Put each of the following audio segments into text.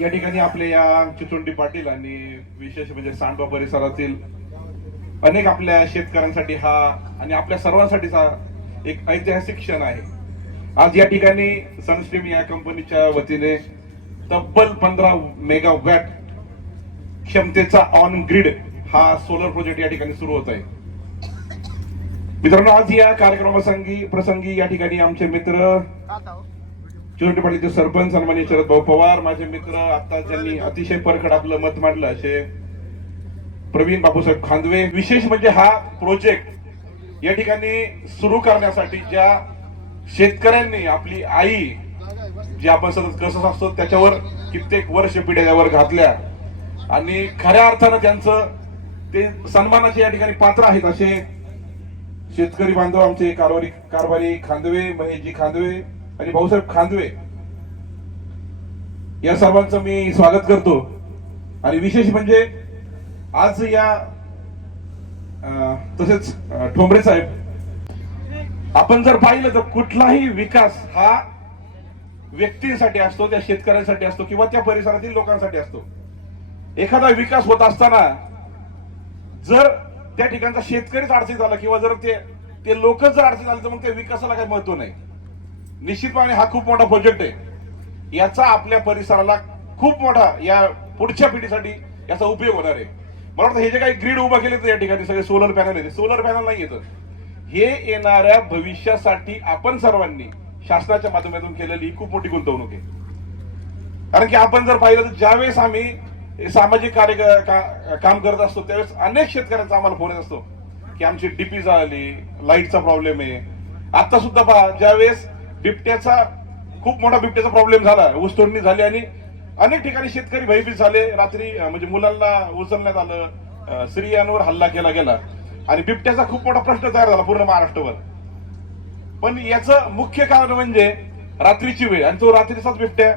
या ठिकाणी आपले या चिचोंडी पाटील आणि विशेष म्हणजे सांडवा परिसरातील अनेक आपल्या शेतकऱ्यांसाठी हा आणि आपल्या सर्वांसाठीचा एक ऐतिहासिक क्षण आहे. आज या ठिकाणी सनस्ट्रीम या कंपनीच्या वतीने तब्बल 15 मेगावॅट क्षमतेचा ऑन ग्रिड हा सोलर प्रोजेक्ट या ठिकाणी सुरू होत आहे. मित्रांनो, आज या प्रसंगी या ठिकाणी आमचे मित्र चिचोंडी पाटीलचे सरपंच सन्माननीय शरद भाऊ पवार, माझे मित्र आता ज्यांनी अतिशय परखड आपलं मत मांडलं असे प्रवीण बापूसाहेब खांदवे. विशेष म्हणजे हा प्रोजेक्ट या ठिकाणी सुरू करण्यासाठी ज्या शेतकऱ्यांनी आपली आई जे आपण सतत कसं असतो त्याच्यावर कित्येक वर्ष पिढ्यावर घातल्या आणि खऱ्या अर्थानं त्यांचं ते सन्मानाचे या ठिकाणी पात्र आहेत असे शेतकरी बांधव आमचे कारभारी खांदवे, महेशजी खांदवे आणि भाऊसाहेब खांदवे या सर्वांचं मी स्वागत करतो. आणि विशेष म्हणजे आज या तसेच ठोंबरे साहेब, आपण जर पाहिलं तर कुठलाही विकास हा व्यक्तींसाठी असतो, त्या शेतकऱ्यांसाठी असतो किंवा त्या परिसरातील लोकांसाठी असतो. एखादा विकास होत असताना जर त्या ठिकाणचा शेतकरीच अडचणीत आला किंवा जर ते लोकच जर अडचणीत आले तर मग त्या विकासाला काही महत्व नाही. निश्चितपणे हा खूप मोठा प्रोजेक्ट आहे. याचा आपल्या परिसराला खूप मोठा या पुढच्या पिढीसाठी याचा उपयोग होणार आहे. मला वाटतं हे जे काही ग्रीड उभा केले तर या ठिकाणी सगळे सोलर पॅनल येते, सोलर पॅनल नाही येतं, हे येणाऱ्या भविष्यासाठी आपण सर्वांनी शासनाच्या माध्यमातून केलेली खूप मोठी गुंतवणूक आहे. कारण की आपण जर पाहिलं तर ज्यावेळेस आम्ही सामाजिक काम करत असतो त्यावेळेस अनेक शेतकऱ्यांचा आम्हाला फोन येत असतो की आमची डीपी झाली, लाईटचा प्रॉब्लेम आहे. आता सुद्धा पहा, ज्यावेळेस बिबट्याचा खूप मोठा बिबट्याचा प्रॉब्लेम झाला, ऊसतोडणी झाली आणि अनेक ठिकाणी शेतकरी भयभीत झाले. रात्री म्हणजे मुलांना उचलण्यात आलं, स्त्रियांवर हल्ला केला गेला आणि बिबट्याचा खूप मोठा प्रश्न तयार झाला पूर्ण महाराष्ट्रभर. पण याचं मुख्य कारण म्हणजे रात्रीची वेळ, आणि तो रात्रीचाच बिबट्या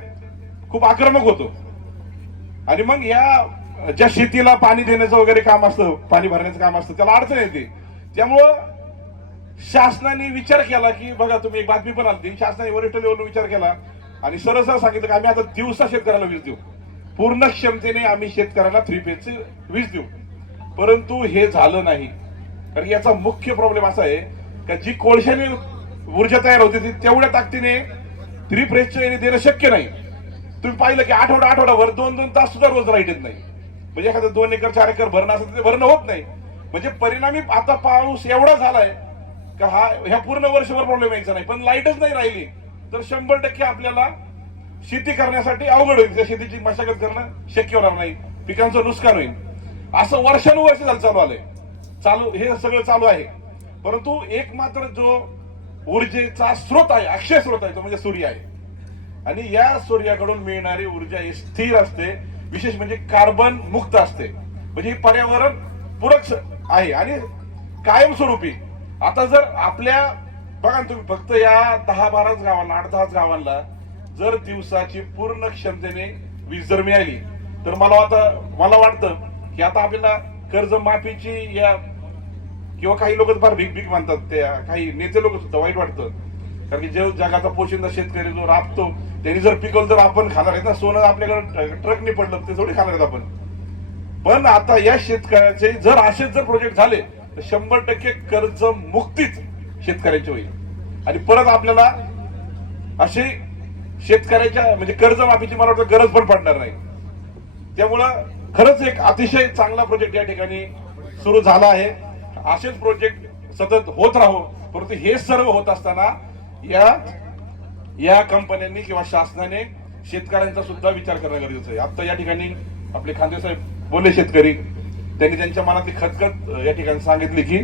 खूप आक्रमक होतो. आणि मग या ज्या शेतीला पाणी देण्याचं वगैरे काम असतं, पाणी भरण्याचं काम असतं, त्याला अडचण येते. त्यामुळं शासनाने विचार केला की बघा, तुम्ही एक बातमी पण आली, शासनाने वरिष्ठ लेवलवर विचार केला आणि सरळ सांगितलं की आम्ही आता दिवसा शेतकऱ्याला वीज देऊ, पूर्ण क्षमतेने आम्ही शेतकऱ्याला 3 फेजची वीज देऊ. परंतु हे झालं नाही. कारण याचा मुख्य प्रॉब्लेम असा आहे की जी कोळशाने ऊर्जा तयार होते ती तेवढ्या ताकदीने 3 फेजच्या देणं शक्य नाही. तुम्ही पाहिलं की आठवडाभर 2-2 तास सुद्धा रोज लाईट येत नाही. म्हणजे एखादं 2 एकर 4 एकर भरणं असेल ते भरणं होत नाही. म्हणजे परिणामी आता पाऊस एवढा झालाय का ह्या पूर्ण वर्षभर प्रॉब्लेम यायचा नाही. पण लाईटच नाही राहिली तर 100% आपल्याला शेती करण्यासाठी अवघड होईल. त्या शेतीची मशागत करणं शक्य होणार नाही, पिकांचं नुकसान होईल. असं वर्षानुवर्ष चालू आलंय, हे सगळं चालू आहे. परंतु एक मात्र जो ऊर्जेचा स्रोत आहे, अक्षय स्रोत आहे, तो म्हणजे सूर्य आहे. आणि या सूर्याकडून मिळणारी ऊर्जा ही स्थिर असते, विशेष म्हणजे कार्बन मुक्त असते, म्हणजे पर्यावरण पूरक आहे आणि कायमस्वरूपी. आता जर आपल्या बघा तुम्ही फक्त या 10-12 गावांना, 8-10 गावांना जर दिवसाची पूर्ण क्षमतेने वीज जर मिळाली तर मला वाटतं की आता आपल्याला कर्जमाफीची या किंवा काही लोक फार भीक मानतात, त्या काही नेते लोक सुद्धा वाईट वाटतं. कारण की जो जगाचा पोशिंदा शेतकरी जो राबतो त्यांनी जर पिकवलं तर आपण खाणार आहेत ना. सोनं आपल्याकडे ट्रकने पडलं ते थोडी खाणार आहेत आपण. पण आता या शेतकऱ्याचे जर असेच जर प्रोजेक्ट झाले तर 100% कर्ज मुक्तीच शेतकऱ्याची होईल आणि परत आपल्याला असे शेतकऱ्याच्या म्हणजे कर्जमाफीची मला वाटतं गरज पण पडणार नाही. त्यामुळं खरंच एक अतिशय चांगला प्रोजेक्ट या ठिकाणी सुरू झाला आहे. असेच प्रोजेक्ट सतत होत राहो. परंतु हे सर्व होत असताना या कंपन्यांनी किंवा शासनाने शेतकऱ्यांचा सुद्धा विचार करणं गरजेचं आहे. आता या ठिकाणी आपले खांदे साहेब बोलले शेतकरी, त्यांनी त्यांच्या मनातली खतखत या ठिकाणी सांगितली की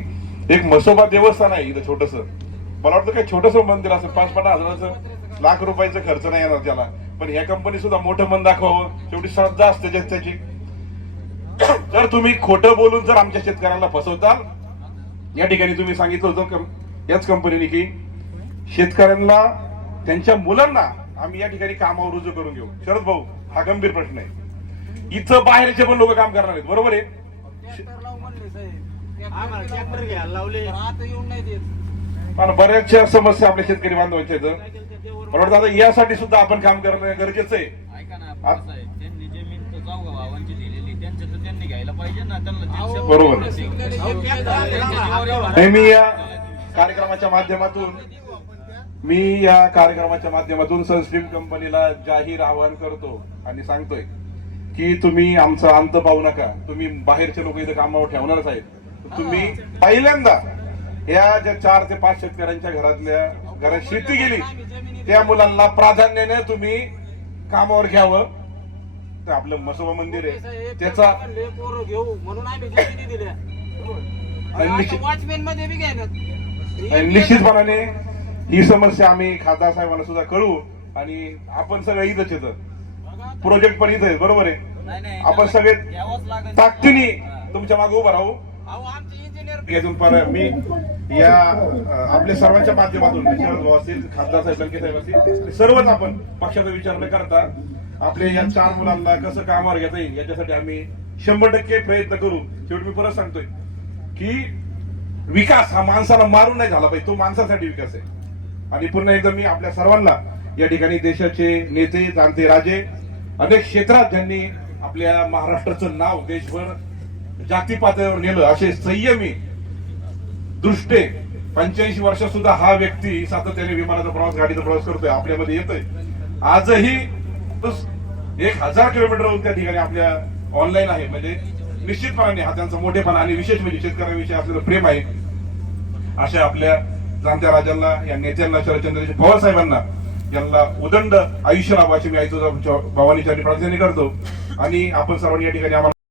एक म्हसोबा देवस्थान आहे इथं छोटस. मला वाटतं काही छोटस मंदिर असेल, 5-50 हजाराचं, लाख रुपयाचा खर्च नाही येणार त्याला. पण ह्या कंपनी सुद्धा मोठं मन दाखवावं तेवढी श्रद्धा असते त्याची. जर तुम्ही खोटं बोलून जर आमच्या शेतकऱ्यांना फसवताल, या ठिकाणी तुम्ही सांगितलं होतं याच कंपनीने की शेतकऱ्यांना त्यांच्या मुलांना आम्ही या ठिकाणी कामावर रुजू करून घेऊ. शरद भाऊ, हा गंभीर प्रश्न आहे. इथं बाहेरचे पण लोक काम करणार आहेत, बरोबर आहे. बऱ्याचशा समस्या आपल्या शेतकरी बांधवांच्या इथं. मला वाटतं आता यासाठी सुद्धा आपण काम करणं गरजेचं आहे. आ- त्यांनी जमीन तर चौघा भावांची दिलेली, त्यांचं तर त्यांनी घ्यायला पाहिजे ना, त्यांना बरोबर. त्यांच्या मी या कार्यक्रमाच्या माध्यमातून सनस्ट्रीम कंपनीला जाहीर आवाहन करतो आणि सांगतोय की तुम्ही आमचा अंत पाहू नका. तुम्ही बाहेरचे लोक इथे कामावर ठेवणारच आहेत. तुम्ही पहिल्यांदा या ज्या 4 ते 5 शेतकऱ्यांच्या घरात शेती गेली त्या मुलांना प्राधान्याने तुम्ही कामावर घ्यावं. तर आपलं मसोबा मंदिर आहे त्याचा घेऊ म्हणून आम्ही जमिनी दिल्या. निश्चित- वॉचमॅन मध्ये बी घ्यायला आणि निश्चितपणाने ही समस्या आम्ही खासदार साहेबांना सुद्धा कळवू आणि आपण सगळे इथंच येतं. प्रोजेक्ट पण इथं आहे, बरोबर आहे. आपण सगळे ताकदीने तुमच्या मागे उभं राहू. आमचे इंजिनियर यातून मी या आपल्या सर्वांच्या माध्यमातून शरद भाऊ असतील, खासदार साहेब, लंके साहेब असतील, सर्वच आपण पक्षाचा विचार न करता आपल्या या 4 मुलांना कसं कामावर घेता येईल याच्यासाठी आम्ही 100% प्रयत्न करू. शेवटी मी परत सांगतोय की विकास हा माणसाला मारून नाही झाला पाहिजे, तो माणसासाठी विकास आहे. आणि पुन्हा एकदा मी आपल्या सर्वांना या ठिकाणी देशाचे नेते, जाणते राजे, अनेक क्षेत्रात ज्यांनी आपल्या महाराष्ट्राचं नाव देशभर जागतिक पातळीवर नेलं असे संयमी दृष्टे 85 वर्षात सुद्धा हा व्यक्ती सातत्याने विमानाचा प्रवास, गाडीचा प्रवास करतोय, आपल्यामध्ये येतोय. आजही 1000 किलोमीटरहून त्या ठिकाणी आपल्या ऑनलाईन आहे. म्हणजे निश्चितपणाने हा त्यांचा मोठेपणा आणि विशेष म्हणजे शेतकऱ्यांविषयी आपल्याला प्रेम आहे. अशा आपल्या जाणत्या राजांना, या नेत्यांना, शरदचंद्रजी पवार साहेबांना यांना उदंड आयुष्य लाभाची मी आई तुझा भवानी चरणी प्रार्थना करतो. आणि आपण सर्वांनी या ठिकाणी आम्हाला